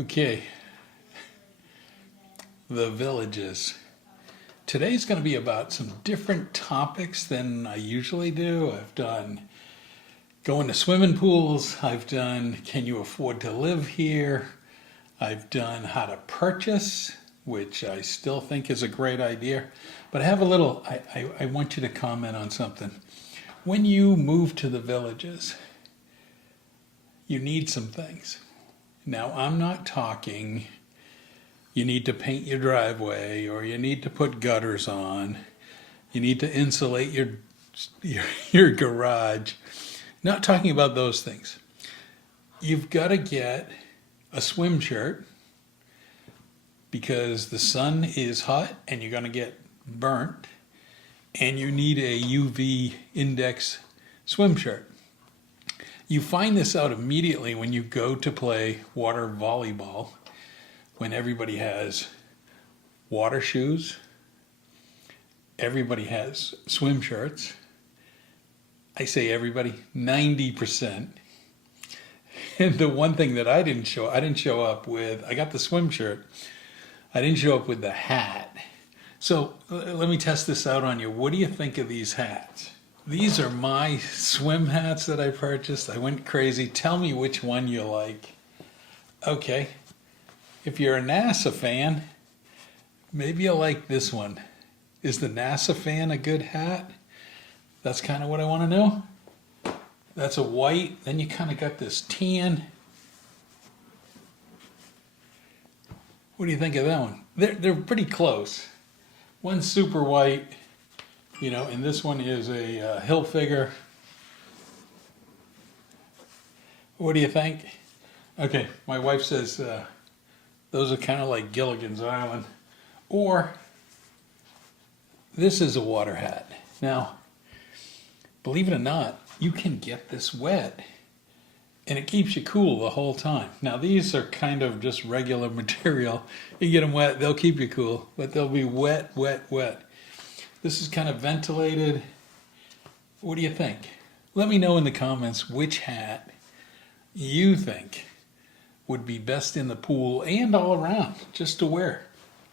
Okay, the villages. Today's going to be about some different topics than I usually do. I've done going to swimming pools. I've done can you afford to live here? I've done how to purchase, which I still think is a great idea. But I have a little, I want you to comment on something. When you move to the villages, you need some things. Now, I'm not talking you need to paint your driveway or you need to put gutters on. You need to insulate your garage. Not talking about those things. You've got to get a swim shirt because the sun is hot and you're going to get burnt, and you need a UV index swim shirt. You find this out immediately when you go to play water volleyball, when everybody has water shoes, everybody has swim shirts. I say everybody, 90%. And the one thing that I didn't show up with, I got the swim shirt. I didn't show up with the hat. So let me test this out on you. What do you think of these hats? These are my swim hats that I purchased. I went crazy. Tell me which one you like. Okay. If you're a NASA fan, maybe you'll like this one. Is the NASA fan a good hat? That's kind of what I want to know. That's a white. Then you kind of got this tan. What do you think of that one? They're pretty close. One's super white, and this one is a hill figure. What do you think? Okay, my wife says those are kind of like Gilligan's Island. Or this is a water hat. Now, believe it or not, you can get this wet and it keeps you cool the whole time. Now, these are kind of just regular material. You get them wet, they'll keep you cool, but they'll be wet, wet, wet. This is kind of ventilated. What do you think? Let me know in the comments which hat you think would be best in the pool and all around, just to wear.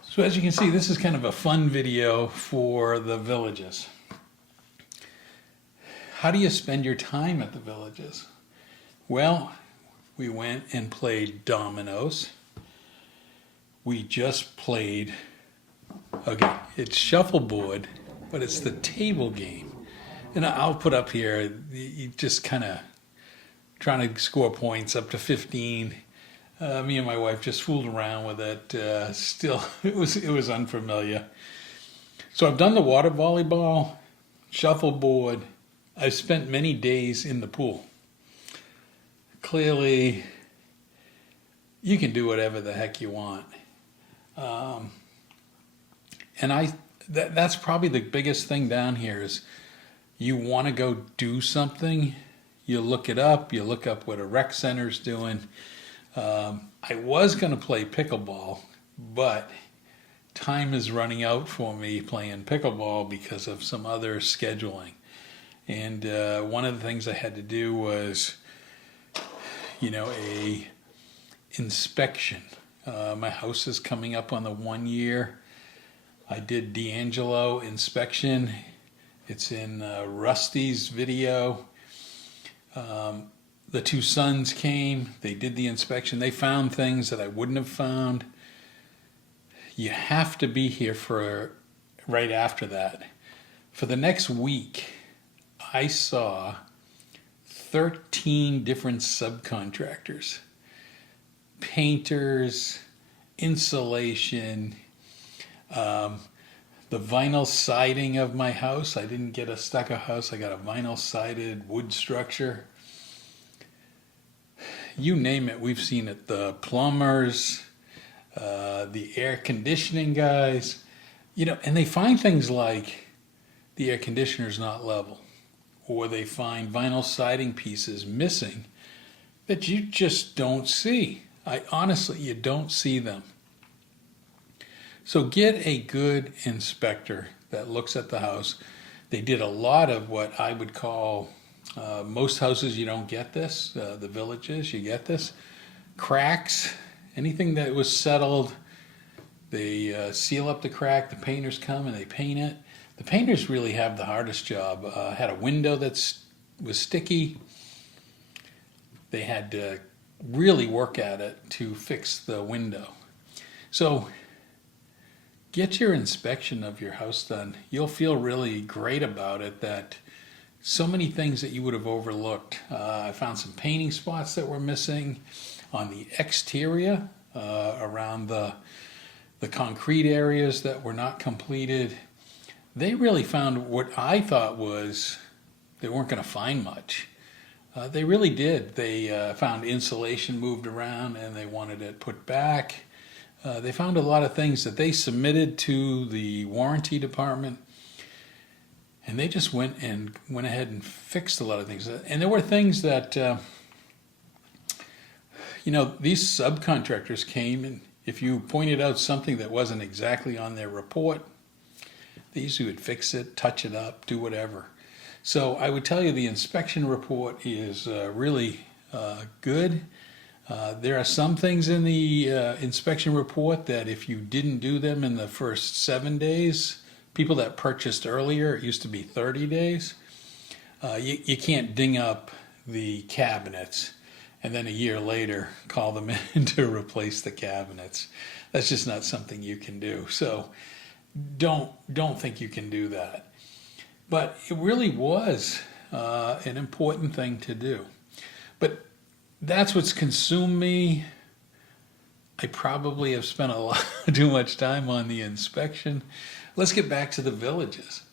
So as you can see, this is kind of a fun video for the villages. How do you spend your time at the villages? Well, we went and played dominoes. We just played, okay, it's shuffleboard, but it's the table game. And I'll put up here, you just kind of trying to score points up to 15. Me and my wife just fooled around with it. Still, it was unfamiliar. So I've done the water volleyball, shuffleboard. I've spent many days in the pool. Clearly, you can do whatever the heck you want. And that's probably the biggest thing down here is you want to go do something, you look it up, you look up what a rec center's doing. I was going to play pickleball, but time is running out for me playing pickleball because of some other scheduling. And one of the things I had to do was, a inspection. My house is coming up on the 1 year. I did D'Angelo inspection. It's in Rusty's video. The two sons came. They did the inspection. They found things that I wouldn't have found. You have to be here for right after that. For the next week, I saw 13 different subcontractors, painters, insulation, the vinyl siding of my house. I didn't get a stucco house. I got a vinyl sided wood structure. You name it, we've seen it. The plumbers, the air conditioning guys, and they find things like the air conditioner's not level, or they find vinyl siding pieces missing that you just don't see. Honestly, you don't see them. So get a good inspector that looks at the house. They did a lot of what I would call, most houses you don't get this, the villages, you get this. Cracks Anything that was settled, they seal up the crack. The painters come and they paint it. The painters really have the hardest job. Had a window that was sticky. They had to really work at it to fix the window. So get your inspection of your house done. You'll feel really great about it, that so many things that you would have overlooked. I found some painting spots that were missing on the exterior, around the concrete areas that were not completed. They really found what I thought was they weren't going to find much. They really did. They found insulation moved around and they wanted it put back. They found a lot of things that they submitted to the warranty department, and they just went ahead and fixed a lot of things. And there were things that, these subcontractors came, and if you pointed out something that wasn't exactly on their report, they usually would fix it, touch it up, do whatever. So I would tell you the inspection report is really good. There are some things in the inspection report that if you didn't do them in the first 7 days, people that purchased earlier, it used to be 30 days, you can't ding up the cabinets and then a year later call them in to replace the cabinets. That's just not something you can do. So don't think you can do that. But it really was an important thing to do. But that's what's consumed me. I probably have spent a lot too much time on the inspection. Let's get back to the villages.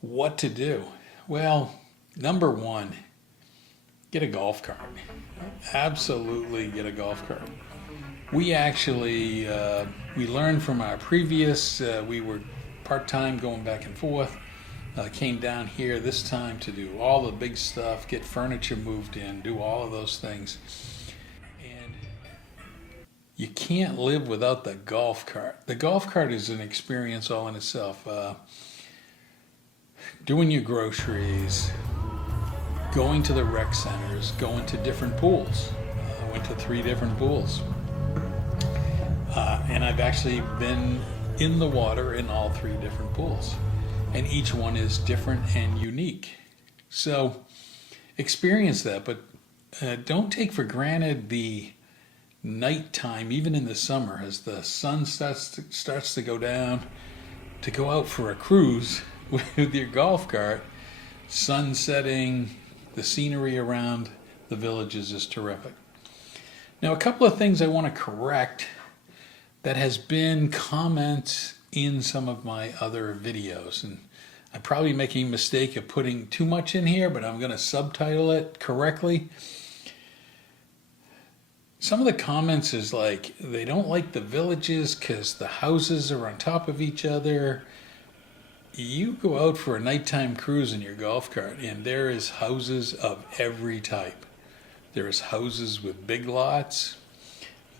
What to do? Well, number one, get a golf cart. Absolutely get a golf cart. We actually, we learned from our previous, we were part-time going back and forth, came down here this time to do all the big stuff, get furniture moved in, do all of those things. And you can't live without the golf cart. The golf cart is an experience all in itself. Doing your groceries, going to the rec centers, going to different pools. I went to 3 different pools. And I've actually been in the water in all 3 different pools. And each one is different and unique. So experience that, but don't take for granted the nighttime, even in the summer, as the sun starts to go down, to go out for a cruise with your golf cart. Sun setting, the scenery around the villages is terrific. Now, a couple of things I want to correct that has been comments in some of my other videos, and I'm probably making a mistake of putting too much in here, but I'm going to subtitle it correctly. Some of the comments is like, they don't like the villages because the houses are on top of each other. You go out for a nighttime cruise in your golf cart and there is houses of every type. There is houses with big lots.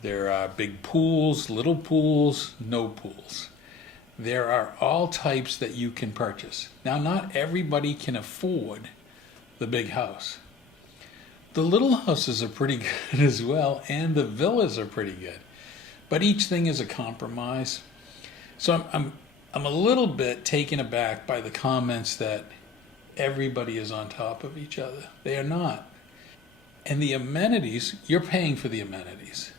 There are big pools, little pools, no pools. There are all types that you can purchase. Now, not everybody can afford the big house. The little houses are pretty good as well, and the villas are pretty good. But each thing is a compromise. So I'm a little bit taken aback by the comments that everybody is on top of each other. They are not. And the amenities, you're paying for the amenities.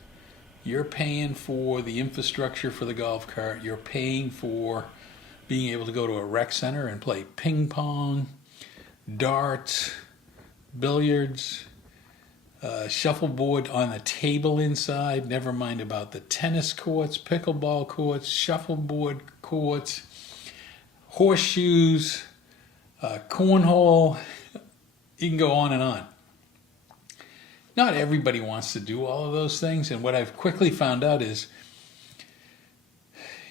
You're paying for the infrastructure for the golf cart. You're paying for being able to go to a rec center and play ping pong, darts, billiards, shuffleboard on a table inside. Never mind about the tennis courts, pickleball courts, shuffleboard courts, horseshoes, cornhole. You can go on and on. Not everybody wants to do all of those things, and what I've quickly found out is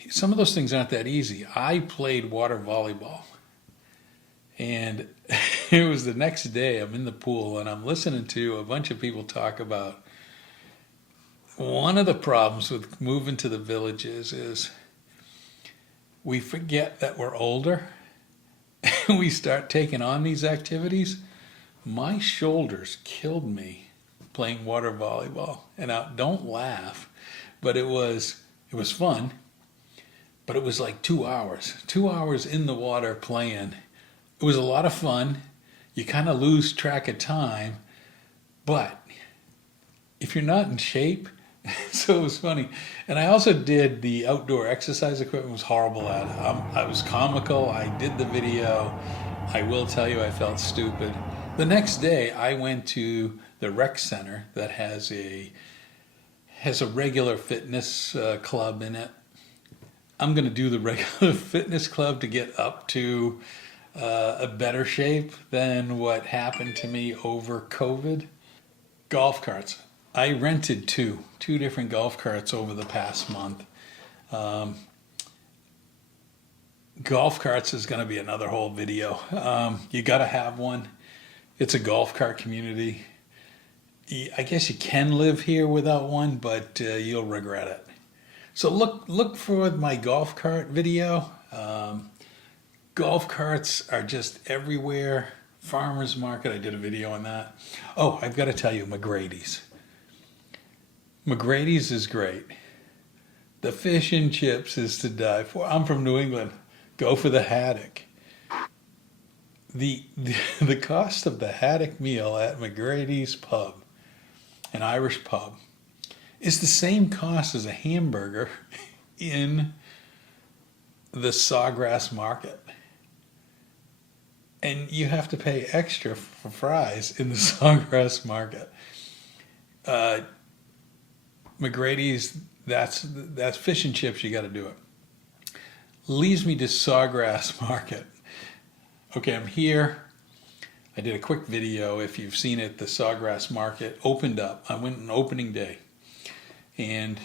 some of those things aren't that easy. I played water volleyball, and it was the next day. I'm in the pool, and I'm listening to a bunch of people talk about one of the problems with moving to the villages is we forget that we're older, and we start taking on these activities. My shoulders killed me playing water volleyball. And now, don't laugh, but it was fun. But it was like 2 hours, 2 hours in the water playing. It was a lot of fun. You kind of lose track of time, but if you're not in shape, so it was funny. And I also did the outdoor exercise equipment, was horrible at it. I was comical. I did the video. I will tell you, I felt stupid. The next day, I went to the rec center that has a regular fitness club in it. I'm going to do the regular fitness club to get up to a better shape than what happened to me over COVID. Golf carts. I rented two different golf carts over the past month. Golf carts is going to be another whole video. You got to have one. It's a golf cart community. I guess you can live here without one, but you'll regret it. So look for my golf cart video. Golf carts are just everywhere. Farmers Market, I did a video on that. Oh, I've got to tell you, McGrady's. McGrady's is great. The fish and chips is to die for. I'm from New England. Go for the haddock. The cost of the haddock meal at McGrady's pub, an Irish pub, is the same cost as a hamburger in the Sawgrass Market. And you have to pay extra for fries in the Sawgrass Market. McGrady's, that's fish and chips, you got to do it. Leads me to Sawgrass Market. Okay, I'm here. I did a quick video. If you've seen it, the Sawgrass Market opened up. I went on opening day. And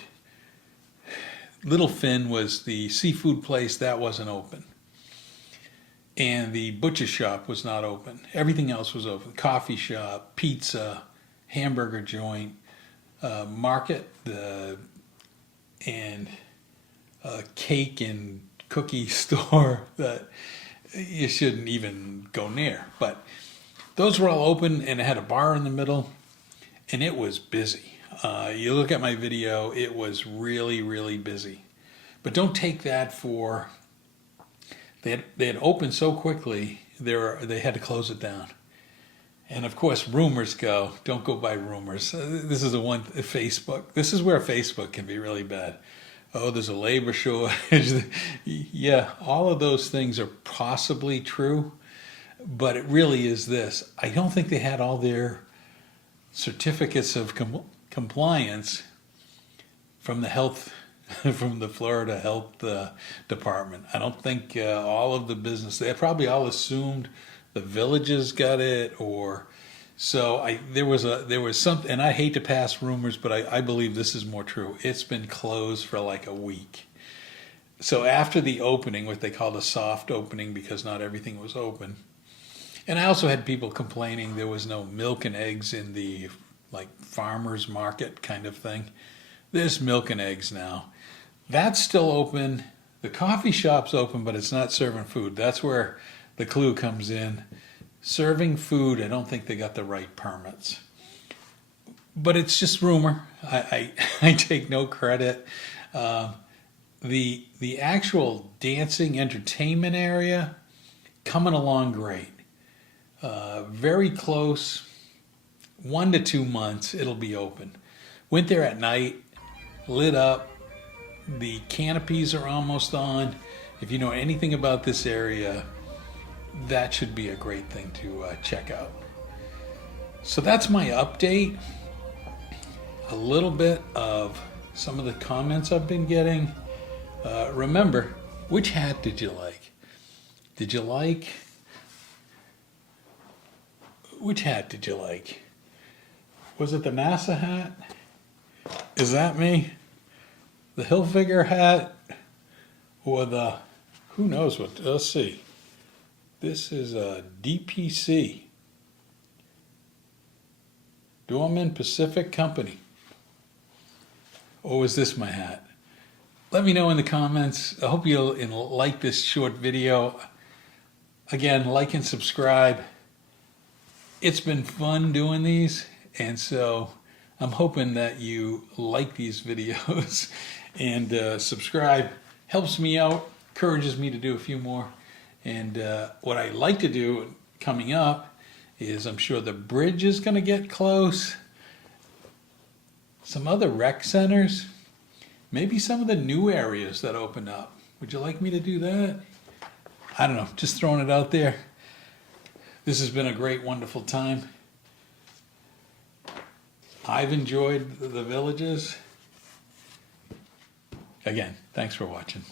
Little Finn was the seafood place that wasn't open. And the butcher shop was not open. Everything else was open. Coffee shop, pizza, hamburger joint, market, and a cake and cookie store that you shouldn't even go near. But those were all open, and it had a bar in the middle, and it was busy. You look at my video, it was really, really busy. But don't take that for... They had opened so quickly, they had to close it down. And of course, rumors go. Don't go by rumors. This is Facebook. This is where Facebook can be really bad. Oh, there's a labor shortage. Yeah, all of those things are possibly true, but it really is this. I don't think they had all their certificates of compliance from the from the Florida Health Department. I don't think all of the business, they probably all assumed the villages got it, or so there was something, and I hate to pass rumors, but I believe this is more true. It's been closed for like a week. So after the opening, what they called a soft opening, because not everything was open. And I also had people complaining there was no milk and eggs in the like farmers market kind of thing. There's milk and eggs now. That's still open. The coffee shop's open, but it's not serving food. That's where the clue comes in. Serving food, I don't think they got the right permits. But it's just rumor. I take no credit. The actual dancing entertainment area, coming along great. Very close. 1 to 2 months, it'll be open. Went there at night, lit up. The canopies are almost on. If you know anything about this area, that should be a great thing to check out. So that's my update. A little bit of some of the comments I've been getting. Remember, which hat did you like? Which hat did you like? Was it the NASA hat? Is that me? The Hilfiger hat? Or the, who knows what, let's see. This is a DPC. Dorman Pacific Company. Or was this my hat? Let me know in the comments. I hope you'll like this short video. Again, like and subscribe. It's been fun doing these, and so I'm hoping that you like these videos and subscribe. Helps me out, encourages me to do a few more. And what I like to do coming up is, I'm sure the bridge is going to get close. Some other rec centers, maybe some of the new areas that open up. Would you like me to do that? I don't know, just throwing it out there. This has been a great, wonderful time. I've enjoyed the villages. Again, thanks for watching.